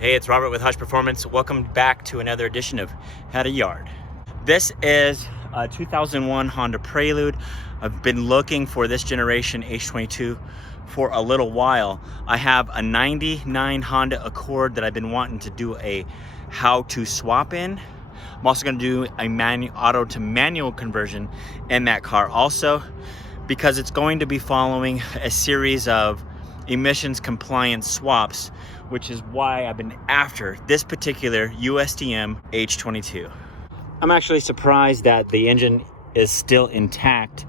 Hey, it's Robert with Hush Performance. Welcome back to another edition of Had a Yard. This is a 2001 Honda Prelude. I've been looking for this generation H22 for a little while. I have a 99 Honda Accord that I've been wanting to do a how-to swap in. I'm also going to do a auto to manual conversion in that car also, because it's going to be following a series of emissions compliance swaps, which is why I've been after this particular USDM H22. I'm actually surprised that the engine is still intact.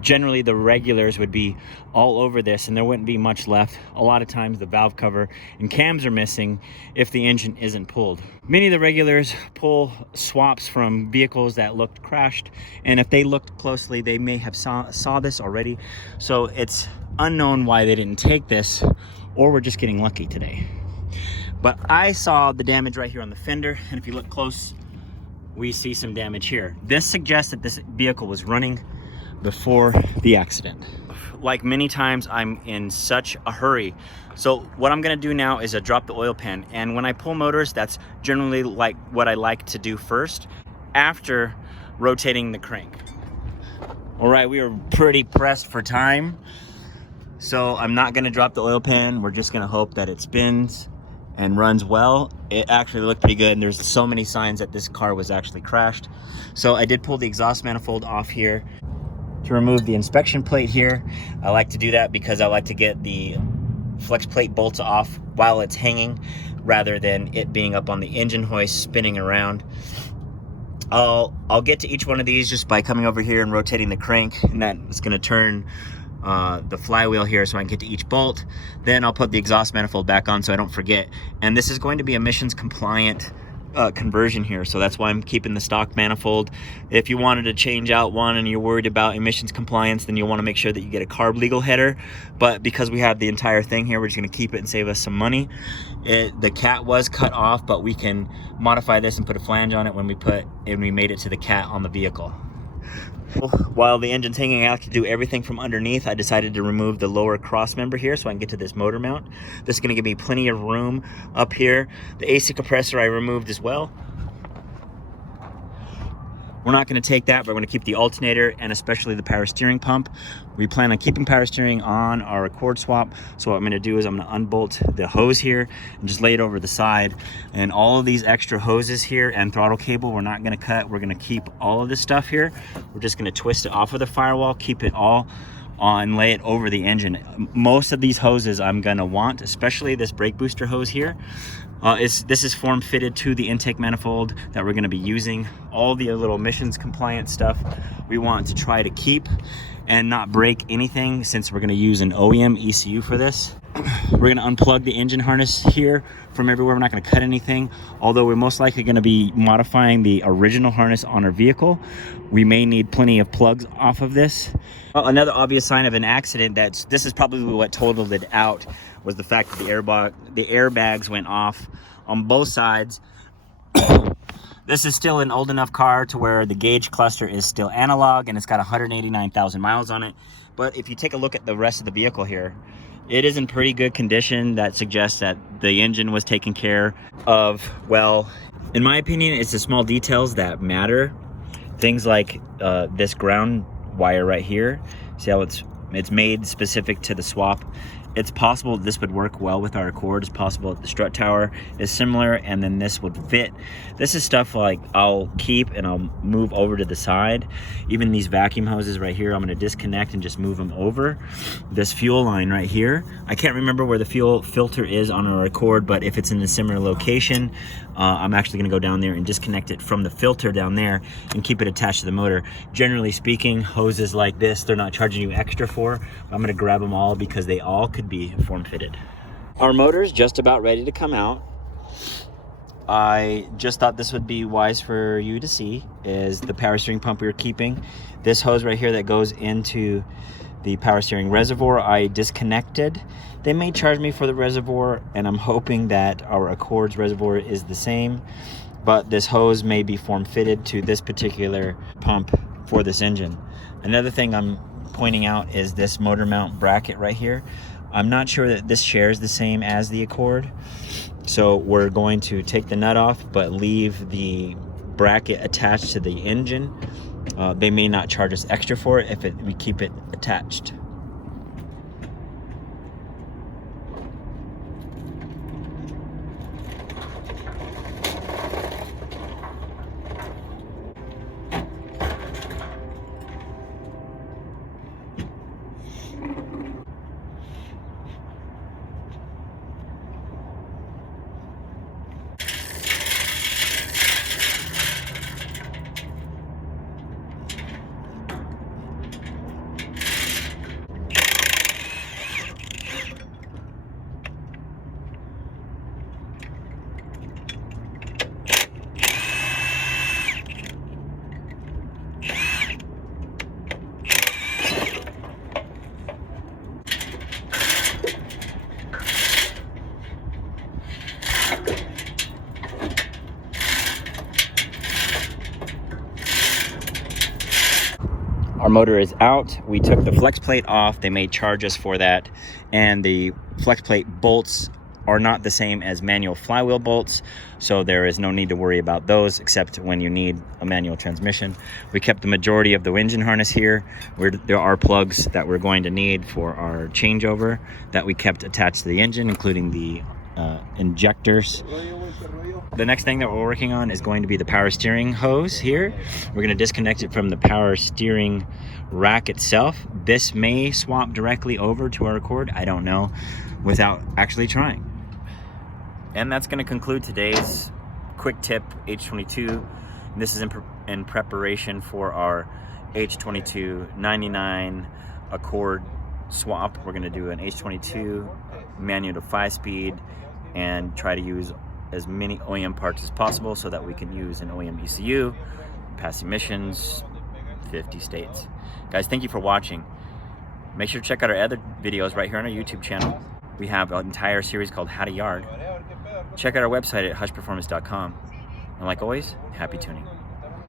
Generally the regulars would be all over this and there wouldn't be much left. A lot of times the valve cover and cams are missing if the engine isn't pulled. Many of the regulars pull swaps from vehicles that looked crashed, and if they looked closely they may have saw this already. So it's unknown why they didn't take this, or we're just getting lucky today. But I saw the damage right here on the fender, and if you look close we see some damage here. This suggests that this vehicle was running before the accident. Like many times, I'm in such a hurry. So what I'm gonna do now is drop the oil pan, and when I pull motors, that's generally like what I like to do first after rotating the crank. All right, we are pretty pressed for time, so I'm not gonna drop the oil pan. We're just gonna hope that it spins and runs well. It actually looked pretty good, and there's so many signs that this car was actually crashed. So I did pull the exhaust manifold off here to remove the inspection plate here. I like to do that because I like to get the flex plate bolts off while it's hanging, rather than it being up on the engine hoist spinning around. I'll get to each one of these just by coming over here and rotating the crank, and that is going to turn the flywheel here so I can get to each bolt. Then I'll put the exhaust manifold back on so I don't forget. And this is going to be emissions compliant conversion here, so that's why I'm keeping the stock manifold. If you wanted to change out one and you're worried about emissions compliance, then you'll want to make sure that you get a carb legal header. But because we have the entire thing here, we're just going to keep it and save us some money. The cat was cut off, but we can modify this and put a flange on it when we made it to the cat on the vehicle. While the engine's hanging out to do everything from underneath, I decided to remove the lower cross member here so I can get to this motor mount. This is going to give me plenty of room up here. The AC compressor I removed as well. We're not going to take that, but we're going to keep the alternator and especially the power steering pump. We plan on keeping power steering on our Accord swap. So what I'm going to do is I'm going to unbolt the hose here and just lay it over the side. And all of these extra hoses here and throttle cable, we're not going to cut. We're going to keep all of this stuff here. We're just going to twist it off of the firewall, keep it all on, lay it over the engine. Most of these hoses I'm going to want, especially this brake booster hose here. This is form fitted to the intake manifold that we're going to be using. All the little emissions compliant stuff we want to try to keep and not break anything, since we're going to use an OEM ECU for this. We're going to unplug the engine harness here from everywhere. We're not going to cut anything, although we're most likely going to be modifying the original harness on our vehicle. We may need plenty of plugs off of this. Another obvious sign of an accident, this is probably what totaled it out, was the fact that the airbags went off on both sides. This is still an old enough car to where the gauge cluster is still analog, and it's got 189,000 miles on it. But if you take a look at the rest of the vehicle here, it is in pretty good condition. That suggests that the engine was taken care of well. In my opinion, it's the small details that matter. Things like this ground wire right here. See how it's made specific to the swap. It's possible this would work well with our Accord. It's possible that the strut tower is similar, and then this would fit. This is stuff like I'll keep and I'll move over to the side. Even these vacuum hoses right here, I'm going to disconnect and just move them over. This fuel line right here, I can't remember where the fuel filter is on our Accord, but if it's in a similar location, I'm actually going to go down there and disconnect it from the filter down there and keep it attached to the motor. Generally speaking, hoses like this, they're not charging you extra for. I'm going to grab them all because they all could be form fitted. Our motor is just about ready to come out. I just thought this would be wise for you to see, is the power steering pump we were keeping. This hose right here that goes into the power steering reservoir, I disconnected. They may charge me for the reservoir, and I'm hoping that our Accord's reservoir is the same, but this hose may be form fitted to this particular pump for this engine. Another thing I'm pointing out is this motor mount bracket right here. I'm not sure that this shares the same as the Accord. So we're going to take the nut off, but leave the bracket attached to the engine. They may not charge us extra for it if we keep it attached. Our motor is out. We took the flex plate off. They may charge us for that. And the flex plate bolts are not the same as manual flywheel bolts, so there is no need to worry about those except when you need a manual transmission. We kept the majority of the engine harness here. There are plugs that we're going to need for our changeover that we kept attached to the engine, including the injectors. The next thing that we're working on is going to be the power steering hose here. We're going to disconnect it from the power steering rack itself. This may swap directly over to our Accord, I don't know, without actually trying. And that's going to conclude today's quick tip H22. This is in preparation for our H22 99 Accord swap. We're going to do an H22 manual to 5-speed and try to use as many OEM parts as possible so that we can use an OEM ECU, pass emissions, 50 states. Guys, thank you for watching. Make sure to check out our other videos right here on our YouTube channel. We have an entire series called How to Yard. Check out our website at hushperformance.com. And like always, happy tuning.